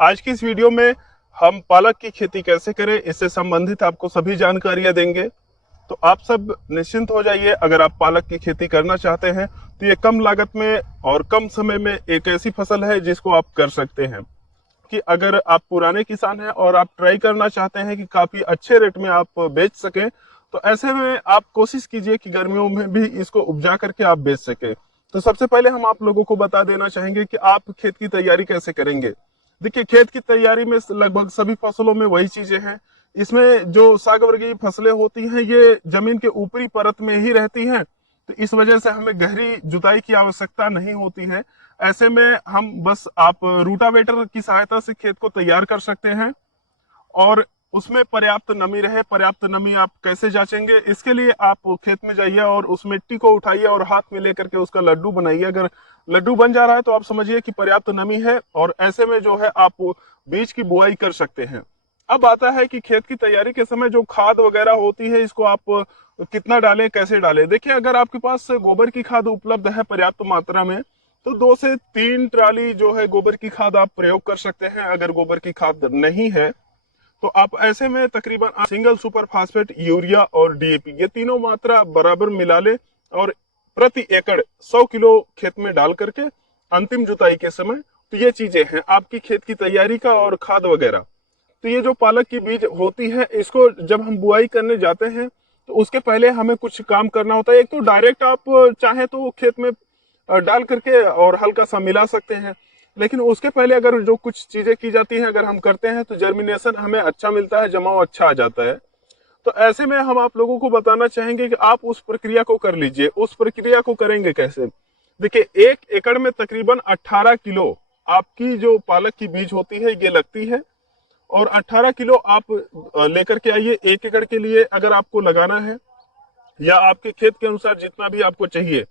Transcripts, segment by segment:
आज की इस वीडियो में हम पालक की खेती कैसे करें, इससे संबंधित आपको सभी जानकारियां देंगे। तो आप सब निश्चिंत हो जाइए। अगर आप पालक की खेती करना चाहते हैं तो ये कम लागत में और कम समय में एक ऐसी फसल है जिसको आप कर सकते हैं। कि अगर आप पुराने किसान हैं और आप ट्राई करना चाहते हैं कि काफी अच्छे रेट में आप बेच सकें, तो ऐसे में आप कोशिश कीजिए कि गर्मियों में भी इसको उपजा करके आप बेच सके। तो सबसे पहले हम आप लोगों को बता देना चाहेंगे कि आप खेत की तैयारी कैसे करेंगे। देखिए, खेत की तैयारी में लगभग सभी फसलों में वही चीजें हैं। इसमें जो साग वर्गीय फसलें होती हैं ये जमीन के ऊपरी परत में ही रहती हैं, तो इस वजह से हमें गहरी जुताई की आवश्यकता नहीं होती है। ऐसे में हम बस आप रूटावेटर की सहायता से खेत को तैयार कर सकते हैं और उसमें पर्याप्त नमी रहे। पर्याप्त नमी आप कैसे जांचेंगे, इसके लिए आप खेत में जाइए और उस मिट्टी को उठाइए और हाथ में लेकर के उसका लड्डू बनाइए। अगर लड्डू बन जा रहा है तो आप समझिए कि पर्याप्त नमी है और ऐसे में जो है आप बीज की बुआई कर सकते हैं। अब आता है कि खेत की तैयारी के समय जो खाद वगैरह होती है इसको आप कितना डालें, कैसे डालें। देखिए, अगर आपके पास गोबर की खाद उपलब्ध है पर्याप्त मात्रा में तो 2 से 3 ट्राली जो है गोबर की खाद आप प्रयोग कर सकते हैं। अगर गोबर की खाद नहीं है तो आप ऐसे में तकरीबन सिंगल सुपर फास्फेट, यूरिया और डीएपी ये तीनों मात्रा बराबर मिला ले और प्रति एकड़ 100 किलो खेत में डाल करके अंतिम जुताई के समय, तो ये चीजें हैं आपकी खेत की तैयारी का और खाद वगैरह। तो ये जो पालक की बीज होती है इसको जब हम बुआई करने जाते हैं तो उसके पहले हमें कुछ काम करना होता है। एक तो डायरेक्ट आप चाहे तो खेत में डाल करके और हल्का सा मिला सकते हैं, लेकिन उसके पहले अगर जो कुछ चीजें की जाती हैं अगर हम करते हैं तो जर्मिनेशन हमें अच्छा मिलता है, जमाव अच्छा आ जाता है। तो ऐसे में हम आप लोगों को बताना चाहेंगे कि आप उस प्रक्रिया को कर लीजिए। उस प्रक्रिया को करेंगे कैसे। देखिए, 1 एकड़ में तकरीबन 18 किलो आपकी जो पालक की बीज होती है ये लगती है और 18 किलो आप लेकर के आइए 1 एकड़ के लिए। अगर आपको लगाना है या आपके खेत के अनुसार जितना भी आपको चाहिए,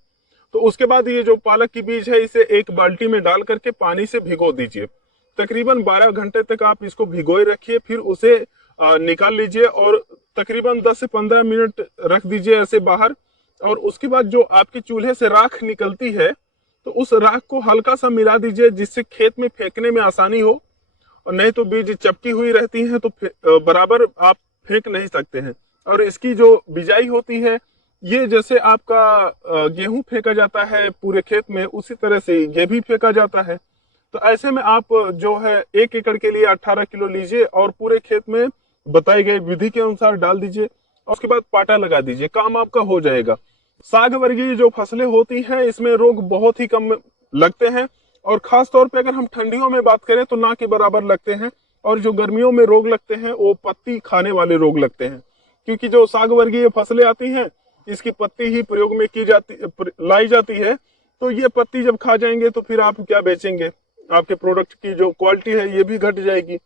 तो उसके बाद ये जो पालक की बीज है इसे एक बाल्टी में डाल करके पानी से भिगो दीजिए। तकरीबन 12 घंटे तक आप इसको भिगोए रखिए, फिर उसे निकाल लीजिए और तकरीबन 10 से 15 मिनट रख दीजिए ऐसे बाहर। और उसके बाद जो आपके चूल्हे से राख निकलती है तो उस राख को हल्का सा मिला दीजिए जिससे खेत में फेंकने में आसानी हो। और नहीं तो बीज चपकी हुई रहती है तो बराबर आप फेंक नहीं सकते हैं। और इसकी जो बिजाई होती है ये जैसे आपका गेहूं फेंका जाता है पूरे खेत में, उसी तरह से ये भी फेंका जाता है। तो ऐसे में आप जो है 1 एकड़ के लिए 18 किलो लीजिए और पूरे खेत में बताई गई विधि के अनुसार डाल दीजिए और उसके बाद पाटा लगा दीजिए, काम आपका हो जाएगा। साग वर्गीय जो फसलें होती हैं इसमें रोग बहुत ही कम लगते हैं और खास तौर पे अगर हम ठंडियों में बात करें तो ना के बराबर लगते हैं। और जो गर्मियों में रोग लगते हैं वो पत्ती खाने वाले रोग लगते हैं, क्योंकि जो साग वर्गीय फसलें आती हैं इसकी पत्ती ही प्रयोग में की जाती लाई जाती है। तो ये पत्ती जब खा जाएंगे तो फिर आप क्या बेचेंगे, आपके प्रोडक्ट की जो क्वालिटी है ये भी घट जाएगी।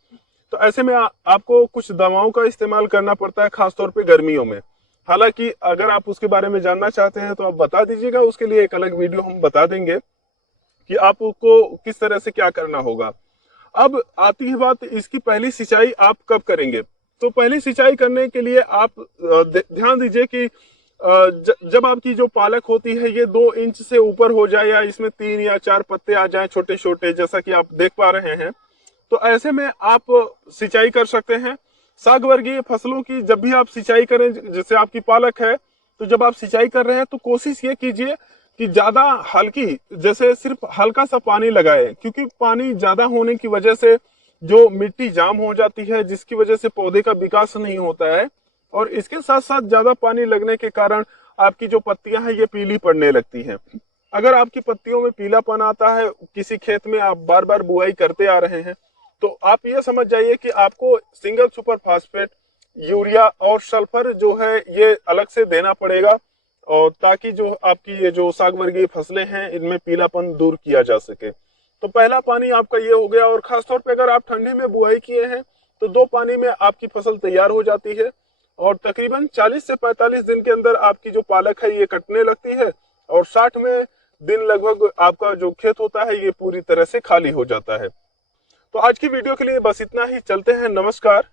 तो ऐसे में आपको कुछ दवाओं का इस्तेमाल करना पड़ता है खासतौर पे गर्मियों में। हालांकि अगर आप उसके बारे में जानना चाहते हैं तो आप बता दीजिएगा, उसके लिए एक अलग वीडियो हम बता देंगे कि आपको किस तरह से क्या करना होगा। अब आती है बात इसकी पहली सिंचाई आप कब करेंगे। तो पहली सिंचाई करने के लिए आप ध्यान दीजिए कि जब आपकी जो पालक होती है ये 2 इंच से ऊपर हो जाए या इसमें 3 या 4 पत्ते आ जाएं छोटे छोटे, जैसा कि आप देख पा रहे हैं, तो ऐसे में आप सिंचाई कर सकते हैं। साग वर्गीय फसलों की जब भी आप सिंचाई करें, जैसे आपकी पालक है, तो जब आप सिंचाई कर रहे हैं तो कोशिश ये कीजिए कि ज्यादा हल्की, जैसे सिर्फ हल्का सा पानी लगाए, क्योंकि पानी ज्यादा होने की वजह से जो मिट्टी जाम हो जाती है जिसकी वजह से पौधे का विकास नहीं होता है। और इसके साथ साथ ज्यादा पानी लगने के कारण आपकी जो पत्तियां हैं ये पीली पड़ने लगती हैं। अगर आपकी पत्तियों में पीलापन आता है, किसी खेत में आप बार बार बुआई करते आ रहे हैं, तो आप ये समझ जाइए कि आपको सिंगल सुपर फास्फेट, यूरिया और सल्फर जो है ये अलग से देना पड़ेगा, और ताकि जो आपकी ये जो साग वर्गीय फसलें हैं इनमें पीलापन दूर किया जा सके। तो पहला पानी आपका ये हो गया। और खासतौर पे अगर आप ठंडी में बुआई किए हैं तो 2 पानी में आपकी फसल तैयार हो जाती है और तकरीबन 40 से 45 दिन के अंदर आपकी जो पालक है ये कटने लगती है और 60वें दिन लगभग आपका जो खेत होता है ये पूरी तरह से खाली हो जाता है। तो आज की वीडियो के लिए बस इतना ही। चलते हैं, नमस्कार।